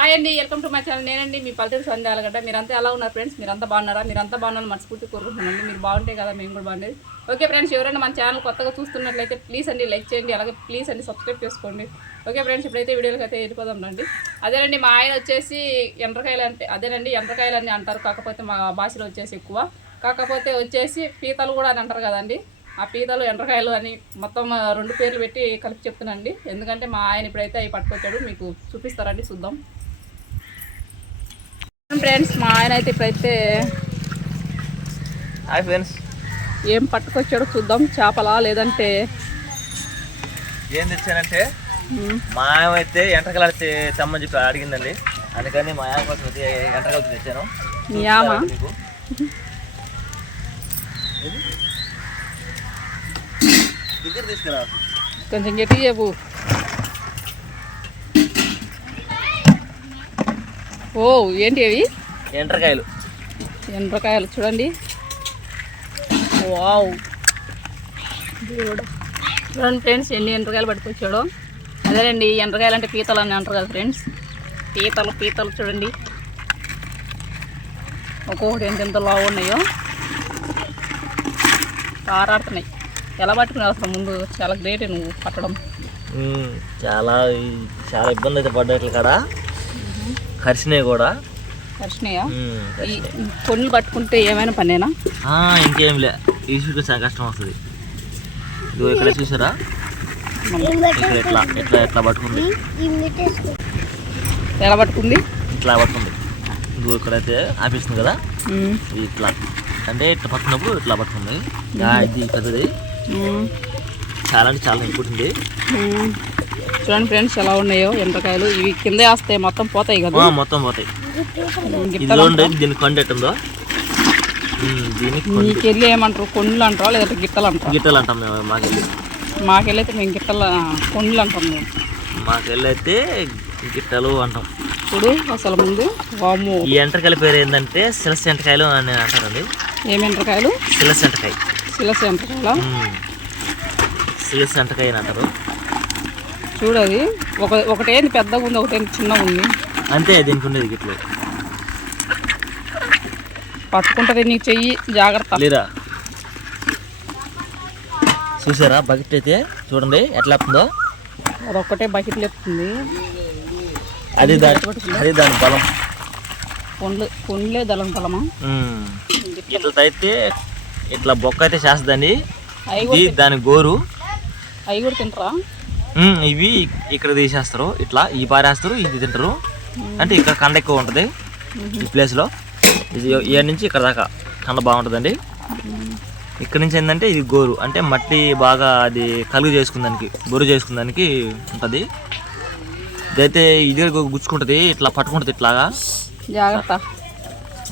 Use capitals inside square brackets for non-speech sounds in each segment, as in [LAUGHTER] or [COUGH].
Hi అండి welcome to my channel నేనండి మీ పల్లెటూరు సంధ్యాలగడ్డ మీరంతా ఎలా ఉన్నారు ఫ్రెండ్స్ మీరంతా బాగున్నారా? మీరంతా బాగున్నారు మనస్ఫూర్తి కోరుకుంటున్నానండి. మీరు బాగుంటే కదా మేము కూడా బాగుండేది. ఓకే ఫ్రెండ్స్ ఎవరైనా మన ఛానల్ కొత్తగా చూస్తున్నట్లయితే ప్లీజ్ అండి లైక్ చేయండి. అలాగే ప్లీజ్ అండి సబ్స్క్రైబ్ చేసుకోండి. ఓకే ఫ్రెండ్స్ ఇప్పుడైతే వీడియోలకి అయితే వెళ్ళిపోదాం రండి. అదేనండి మా ఆయన వచ్చేసి ఎండ్రకాయలు అంటే అదేనండి ఎండ్రకాయలు అని అంటారు. కాకపోతే మా భాషలో వచ్చేసి ఎక్కువ. కాకపోతే వచ్చేసి పీతలు కూడా అని అంటారు కదండి. ఆ పీతలు ఎండ్రకాయలు అని మొత్తం రెండు పేర్లు పెట్టి కలిపి చెప్తున్నానండి. ఎందుకంటే మా ఆయన ఇప్పుడైతే అవి పట్టుకొచ్చాడు. మీకు చూపిస్తారండి చూద్దాం. ఫ్రెండ్స్ మా ఆయన అయితే ఇప్పుడైతే హాయ్ ఫ్రెండ్స్ ఏం పట్టుకొచ్చాడో చూద్దాం. చేపలా లేదంటే? ఏం తెచ్చానంటే మా ఆమె అయితే ఎంటకలు తెమ్మని చెప్పి అడిగిందండి. అందుకని మా ఆమె కోసం ఎంటకలు తెచ్చాను. మీ ఆమ కొంచెం గట్టి చెప్పు. ఓ ఏంటి అవి? ఎండ్రకాయలు. ఎండ్రకాయలు చూడండి. వావ్. దేవుడా. చూడండి ఫ్రెండ్స్ ఎన్ని ఎండ్రకాయలు పట్టుకొచ్చాడో. అదేనండి ఎండ్రకాయలు అంటే పీతలు అని అంటారు కదా ఫ్రెండ్స్. పీతలు పీతలు చూడండి. ఒక్కొక్కటి ఎంత ఎంత లావు ఉన్నాయో. కారాడుతున్నాయి ఎలా పట్టుకునే అసలు ముందు? చాలా గ్రేట్ నువ్వు పట్టడం. చాలా చాలా ఇబ్బంది అయితే పడ్డట్లు కాడ కరిసినాయి కూడా? ఈ కొన్ని పట్టుకుంటే ఏమైనా పనేనా? ఇంకేం లే. ఈశ్వరికి చాలా కష్టం వస్తుంది. ఇదిగో ఇక్కడ చూసారా? ఇక్కడ ఎట్లా ఎట్లా ఎట్లా పట్టుకుంది? ఎలా పట్టుకుంది? ఇట్లా పట్టుకుంది. ఇదిగో ఇక్కడైతే ఆపేస్తుంది కదా? ఇట్లా. అంటే ఇట్లా పట్టుకున్నప్పుడు ఇట్లా పట్టుకుంది. ఇది పెద్దది. చాలా అంటే చాలా ఇంపుతుంది ఉమ్. చూడండి ఫ్రెండ్స్ ఎలా ఉన్నాయో ఎండ్రకాయలు. ఇవి కింద వేస్తే మొత్తం పోతాయి కదా. మొత్తం పోతాయి. కొండ మీకెళ్ళి ఏమంటారు? కొండ్లు అంటారా లేదంటే గిట్టలు అంటారా గిట్టలు అంటాం మేము మాకెళ్ళి మాకెళ్ళి అయితే మేము గిట్టల కొండ్లు అంటాం మేము. మాకెళ్ళి అయితే గిట్టలు అంటాం. ఇప్పుడు అసలు ముందు. వాము ఈ ఎంటకాయల పేరు ఏంటంటే సిలస ఎంటకాయలు అని అంటారండి. ఏమి ఎండ్రకాయలు? సిలస ఎంటకాయ సిలస ఎండ్రకాయల? ఉమ్. సిలస ఎంటకాయ అని అంటారు. చూడది. ఒక ఒకటేంది పెద్దగా ఉంది ఒకటేంది చిన్నగా ఉంది. అంతే దీనికి ఉండేది గిట్లు. పట్టుకుంటుంది నీకు చెయ్యి జాగ్రత్త. లేరా చూసారా? బకెట్ అయితే చూడండి ఎట్లా వస్తుందో. అదొక్కటే బకెట్లు ఎత్తుంది. అది దాని అది దాని బలం. కొండ్లు కొండ్లే దళం ఉమ్. ఇట్లా అయితే ఇట్లా బొక్క అయితే చేస్తుందండి ఇది దాని గోరు. అవి కూడా తింటారా? ఇవి ఇక్కడ తీసేస్తారు. ఇట్లా ఈ పారేస్తారు ఇది తింటారు. అంటే ఇక్కడ కండ ఎక్కువ ఉంటుంది. ఈ ప్లేస్లో ఇది ఇయర్ నుంచి ఇక్కడ దాకా కండ బాగుంటుందండి. ఇక్కడ నుంచి ఏంటంటే ఇది గోరు. అంటే మట్టి బాగా అది కలుగు చేసుకుందానికి బొరు చేసుకుందానికి ఉంటుంది. ఇదైతే ఇది గుచ్చుకుంటుంది ఇట్లా పట్టుకుంటుంది ఇట్లాగా. జాగ్రత్త.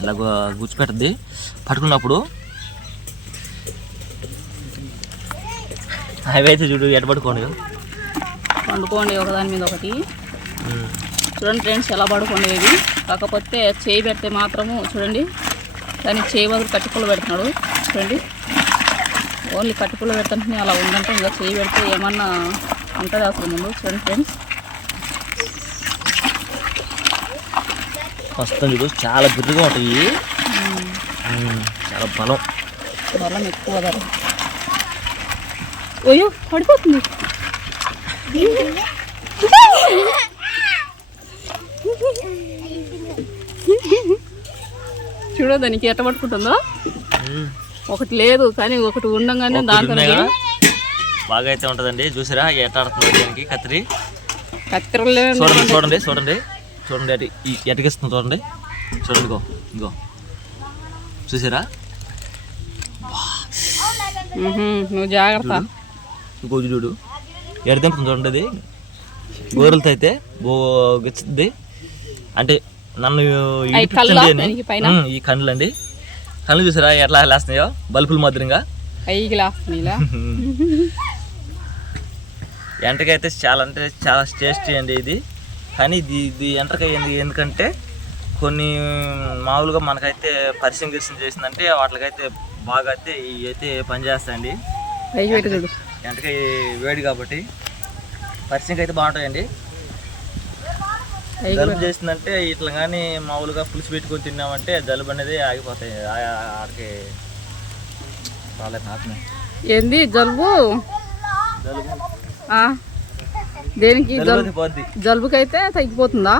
ఇలా గుచ్చిపెట్టద్ది. పట్టుకున్నప్పుడు అవి అయితే చూడు ఎట వండుకోండి ఒకదాని మీద ఒకటి. చూడండి ఫ్రెండ్స్ ఎలా పడుకోండేది కాకపోతే చేయి పెడితే మాత్రము చూడండి దానికి చేయి బదులు కట్టుపుల్ల పెడుతున్నాడు. చూడండి. ఓన్లీ కట్టుపుల్ల పెడుతుంటే అలా ఉందంటే ఇంకా చేయి పెడితే ఏమన్నా ఉంటుంది అసలు ముందు? చూడండి ఫ్రెండ్స్. వస్తుంది చూడు చాలా బిర్రుగా ఉంటాయి. చాలా బలం. బలం ఎక్కువ ధర. ఓయో పడిపోతుంది. చూడ దానికి ఎట్ట పట్టుకుంటుందో. ఒకటి లేదు కానీ ఒకటి ఉండంగానే దాంతో కదా? బాగా అయితే ఉంటుందండి. చూసారా ఎట్ట ఆడుతుంది దానికి కత్తిరి కత్తిరలే చూడండి చూడండి చూడండి. చూడండి అటు ఈ ఎటకిస్తుంది చూడండి. చూడండి ఇగో ఇగో చూసారా? నువ్వు జాగ్రత్త. ఇంకో చూడు. ఎడ దింపుతుంది చూడండి అది గోరలతో అయితే బో గిచ్చుద్ది. అంటే నన్ను ఈ కళ్ళు అండి కళ్ళు చూసారా ఎట్లా లేస్తున్నాయో? బల్బుల మాదిరిగా. [LAUGHS] ఎంటకైతే చాలా అంటే చాలా టేస్టీ అండి ఇది. కానీ ఇది ఇది ఎంటకాయ ఎందు ఎందుకంటే కొన్ని మామూలుగా మనకైతే గిరిసం చేసిందంటే వాటికైతే బాగా అయితే ఇవి అయితే పనిచేస్తాయండి. ఎంటకాయ వేడి కాబట్టి పరిచయం అయితే బాగుంటాయండి. జలుబు చేసిందంటే ఇట్లా కానీ మామూలుగా పులుసు పెట్టుకొని తిన్నామంటే జలుబు అనేది ఆగిపోతాయి. ఆడికి రాలేదు నాకు ఏంది జలుబు? జలుబు. దేనికి జలుబుకైతే తగ్గిపోతుందా.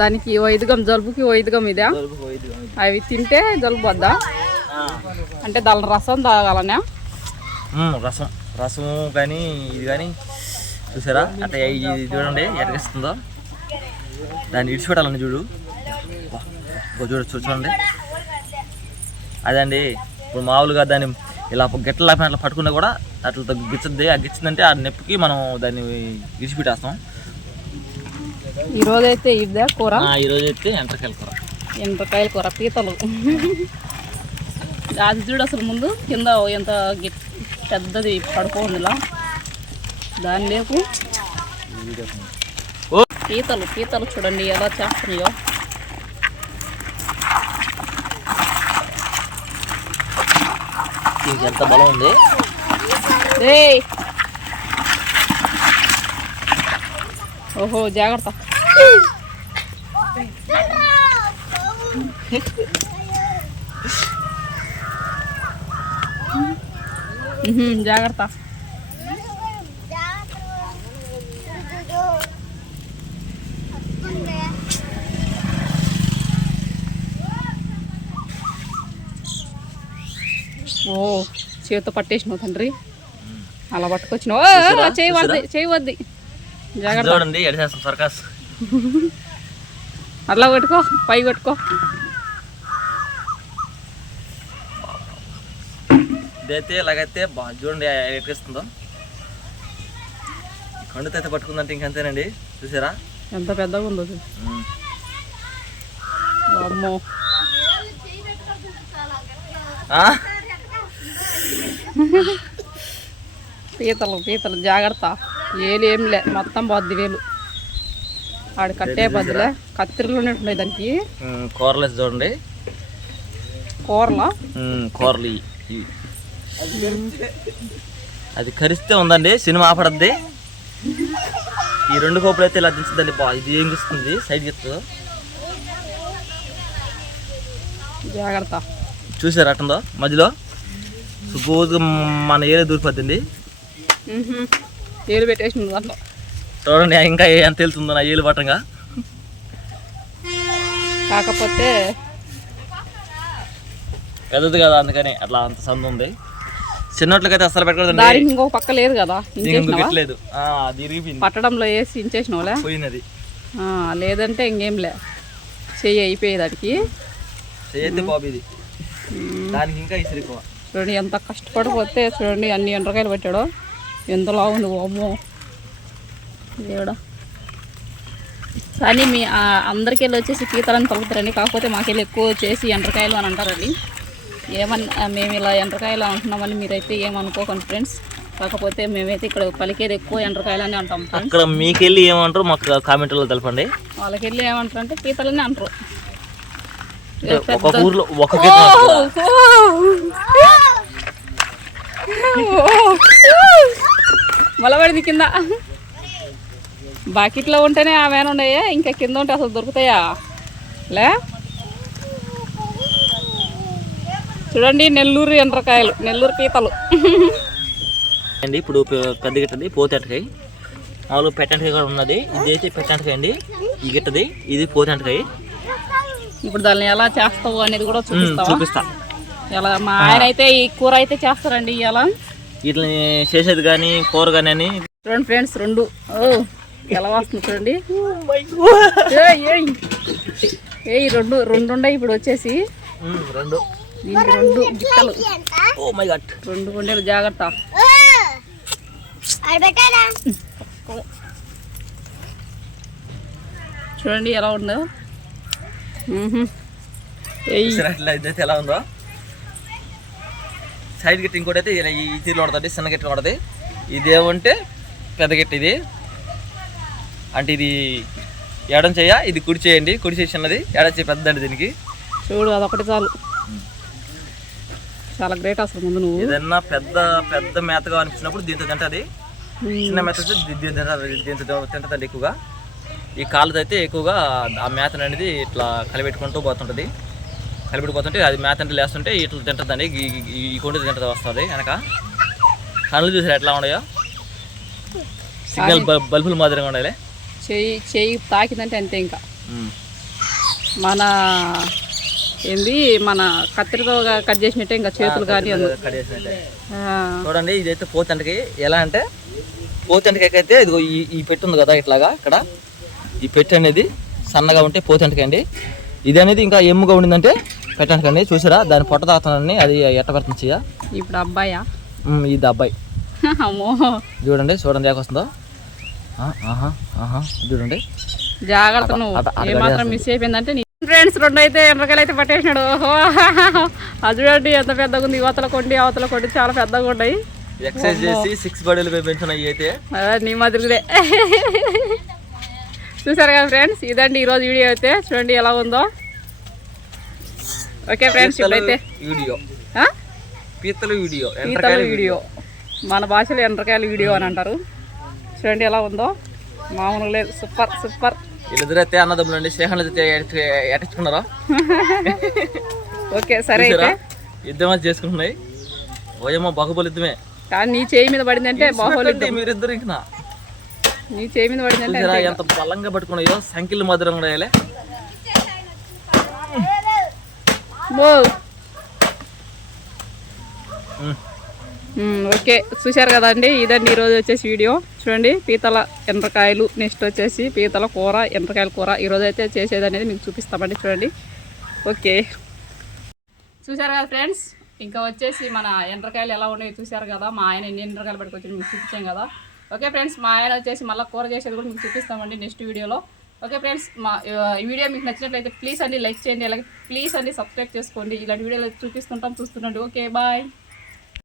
దానికి వైద్యకం జలుబుకి వైద్యకం ఇదా? అవి తింటే జలుబు వద్దా. అంటే దాని రసం తాగాలనా? రసం. రసం కానీ ఇది కానీ చూసారా? అంటే ఇది చూడండి ఎటకిస్తుందో దాన్ని ఇడిచిపెట్టాలని చూడు. చూడు చూడండి. అదండి ఇప్పుడు మామూలుగా దాన్ని ఇలా గిట్ల లేకపోయినా అట్లా పట్టుకున్నా కూడా అట్లా గిచ్చద్ది. ఆ గిచ్చిందంటే ఆ నొప్పికి మనం దాన్ని ఇడిచిపెట్టేస్తాం ఈరోజు అయితే ఇదే కూర? ఈరోజు అయితే ఎంటకాయల కూర. ఎండ్రకాయల కూర పీతలు. [LAUGHS] అది చూడు అసలు ముందు కింద ఎంత పెద్దది పడుకోందిలా దాని లేపు. ఓ పీతలు పీతలు చూడండి ఎలా చేస్తున్నాయో. ఎంత బలం ఉంది ఓహో జాగ్రత్త. [LAUGHS] [LAUGHS] జాగ్రత్త. ఓ చేతితో పట్టేసినావు తండ్రి. అలా పట్టుకొచ్చినావు. చూసారా? చేయవద్ది చేయవద్ది జాగ్రత్త. సర్కాస్. అట్లా కొట్టుకో పై కొట్టుకో. ఇదైతే ఇలాగైతే బాగా చూడండి ఎక్కిస్తుందో. కండుతో అయితే పట్టుకుందంటే ఇంకంతేనండి. చూసారా? ఎంత పెద్దగా ఉందో. అమ్మో? పీతలు పీతలు జాగ్రత్త. ఏలు ఏం లే మొత్తం పోద్ది వేలు. ఆడు కట్టే బదులే కత్తిరిలోనే ఉంటున్నాయి దానికి. ఉమ్, కూరలేసి చూడండి. కూరలో? కూరలు. అది కరిస్తే ఉందండి సినిమా ఆపడద్ది. ఈ రెండు కోపులు అయితే ఇలా దించుదండి బా ఇది ఏం ఇస్తుంది సైడ్ చెప్తుందో? జాగ్రత్త. చూసారు అట్టుందో మధ్యలో? సపోజ్గా మన ఏరియా దూరిపోద్దండి. ఉహుం. ఏలు పెట్టేసింది దాంట్లో. చూడండి ఇంకా ఎంత వెళ్తుందో నా ఏలు పట్టంగా. కాకపోతే పెద్దది కదా అందుకని అట్లా అంత సందు ఉంది. చిన్నట్లకైతే అసలు పెట్టకూడదండి. దారికి ఇంకొక పక్క లేదు కదా దీనికి ఇరిగిపోయింది పట్టడంలో వేసి ఇంచేసినావులే? పోయినది. లేదంటే ఇంకేం లే చెయ్యి అయిపోయేది దానికి చేయద్దు బాబు ఇది. దానికి ఇంకా చూడండి ఎంత కష్టపడిపోతే చూడండి అన్ని ఎండ్రకాయలు పెట్టాడో. ఎంతలా ఉంది అమ్మో దేవుడా కానీ మీ అందరికీ వెళ్ళి వచ్చేసి పీతలని పలుకుతారండి కాకపోతే మాకెళ్ళి ఎక్కువ వచ్చేసి ఎండ్రకాయలు అని అంటారండి. ఏమన్ ఆ, మేము ఇలా ఎండ్రకాయలు అంటున్నామని మీరైతే ఏమనుకోకండి ఫ్రెండ్స్. కాకపోతే మేమైతే ఇక్కడ పలికేది ఎక్కువ ఎండ్రకాయలు అని అంటాం అక్కడ మీకెళ్ళి ఏమంటారు? మాకు కామెంట్లో తెలపండి. వాళ్ళకి వెళ్ళి ఏమంటారంటే పీతలని అంటారు. అంటే ఒక్కొక్క ఊర్లో వస్తుందా? మలబడింది కింద. బాకెట్లో ఉంటేనే ఆమె ఉన్నాయే? ఇంకా కింద ఉంటే అసలు దొరుకుతాయా? లే? చూడండి నెల్లూరు ఎండ్రకాయలు నెల్లూరు పీతలు. అండి ఇప్పుడు పెద్ద గిట్టది పోతెంటకాయ మామూలుగా పెట్టంటకాయ కూడా ఉన్నది. ఇది అయితే పెట్టంటకాయ అండి. ఈ గిట్టది ఇది పోతెంటకాయ ఇప్పుడు దాన్ని ఎలా చేస్తావు అనేది కూడా ఉమ్, చూపిస్తావా? చూపిస్తా. ఎలా మా ఆయన అయితే ఈ కూర అయితే చేస్తారండి ఇలా వీటిని చేసేది కానీ కూర కానీ అని. చూడండి ఫ్రెండ్స్ రెండు. ఓ ఎలా వస్తుంది చూడండి. [LAUGHS] ఏయ్ రెండు రెండు ఉన్నాయి ఇప్పుడు వచ్చేసి. రెండు. దీనికి రెండు గిట్టలు ఓ మై గట్ రెండు గుండెలు జాగ్రత్త. చూడండి ఎలా ఉందో. ఎలా ఉందో? సైడ్ గిట్ ఇంకోటి అయితే ఇలా ఈ తీరులో ఉంటుంది చిన్న గిట్ట ఉంటుంది ఇది ఏమంటే పెద్ద గిట్ట ఇది. అంటే ఇది ఎడం చెయ్య ఇది కుడి చేయండి. కుడి చేసి చిన్నది ఎడ చేయి పెద్దండి దీనికి. చూడు అదొకటి చాలు. చాలా గ్రేట్ అసలు ముందు నువ్వు. ఏదన్నా పెద్ద పెద్ద మేతగా అనిపించినప్పుడు దీంతో తింటది. చిన్న మేత దీంతో తింటది దీంతో తింటదండి ఎక్కువగా. ఈ కాళ్ళతో అయితే ఎక్కువగా ఆ మేతను అనేది ఇట్లా కలిపెట్టుకుంటూ పోతుంటుంది. కలిపెట్టుకుపోతుంటే అది మేత అంటే లేస్తుంటే ఇట్లా తింటుందండి. ఈ- కొండ తింటుంది వస్తుంది వెనక. కళ్ళు చూసారు ఎట్లా ఉన్నాయో? సిగ్నల్ బల్బుల మాదిరిగా ఉండాలి. చెయ్యి చెయ్యి తాకిందంటే అంతే ఇంకా. మన ఏంది మన కత్తిరితో కట్ చేసినట్టే ఇంకా చేతులు కానీ చూడండి ఇదైతే పోతంటకి ఎలా అంటే పోతంటకి అయితే ఇదిగో ఈ పెట్టు ఉంది కదా ఇట్లాగా ఇక్కడ. ఈ పెట్టు అనేది సన్నగా ఉంటే పోతంటకి అండి ఇది అనేది ఇంకా ఎమ్ముగా ఉండిందంటే పెట్టండి చూసారా దాని పొట్ట తాగుతుందండి అది ఎట్ట పెడుతుంది ఇప్పుడు అబ్బాయా? ఇది అబ్బాయి. చూడండి చూడండి ఆ, ఆహా ఆహా చూడండి. జాగ్రత్త నువ్వు. అబ్బ, ఏమాత్రం మిస్ అయిపోయిందంటే ఫ్రెండ్స్ రెండు అయితే ఎండ్రకాయలు అయితే పట్టేసినాడు. ఓహో. అది చూడండి ఎంత పెద్దగా ఉంది. యువతల కొండి అవతల కొండి చాలా పెద్దగా ఉన్నాయి. ఎక్సర్సైజ్ చేసి సిక్స్ బడీలు పెంచున్నాయి అయితే. అదే నీ మాదిరిదే. చూసారు కదా ఫ్రెండ్స్ ఇదండి ఈరోజు వీడియో అయితే. చూడండి ఎలా ఉందో. ఓకే ఫ్రెండ్స్ ఇప్పుడైతే. వీడియో? పీతలు వీడియో. పీతల వీడియో. మన భాషలో ఎండ్రకాయల వీడియో అని అంటారు. చూడండి ఎలా ఉందో. మామూలుగా లేదు. Super super. వీళ్ళిద్దరైతే అన్నదమ్ములు అండి. అయితే ఎట్టించుకున్నారా? ఓకే సరే అయితే. యుద్ధం అది చేసుకుంటున్నాయి. ఓయమ్మ బాహుబలి యుద్ధమే. కానీ నీ చేయి మీద పడిందంటే బాహుబలి చూడండి మీరిద్దరు ఇంకా నీ చేయి మీద పడిందంటే ఎంత బలంగా పట్టుకున్నాయో సంఖ్యలు ఉమ్. మ్మ్, ఓకే చూశారు కదండి ఇదండి ఈరోజు వచ్చేసి వీడియో. చూడండి పీతల ఎండ్రకాయలు నెక్స్ట్ వచ్చేసి పీతల కూర ఎండ్రకాయల కూర. ఈరోజు అయితే చేసేది అనేది మీకు చూపిస్తామండి చూడండి. ఓకే. చూశారు కదా ఫ్రెండ్స్? ఇంకా వచ్చేసి మన ఎండ్రకాయలు ఎలా ఉన్నాయో చూశారు కదా? మా ఆయన ఎన్ని ఎండ్రకాయలు పట్టుకొచ్చి మీకు చూపించాం కదా. ఓకే ఫ్రెండ్స్ మా ఆయన వచ్చేసి మళ్ళీ కూర చేసేది కూడా మీకు చూపిస్తామండి నెక్స్ట్ వీడియోలో. ఓకే ఫ్రెండ్స్ మా ఈ వీడియో మీకు నచ్చినట్లయితే ప్లీజ్ అండి లైక్ చేయండి. అలాగే ప్లీజ్ అండి సబ్స్క్రైబ్ చేసుకోండి. ఇలాంటి వీడియోలు చూపిస్తుంటాం చూస్తుండండి. Okay bye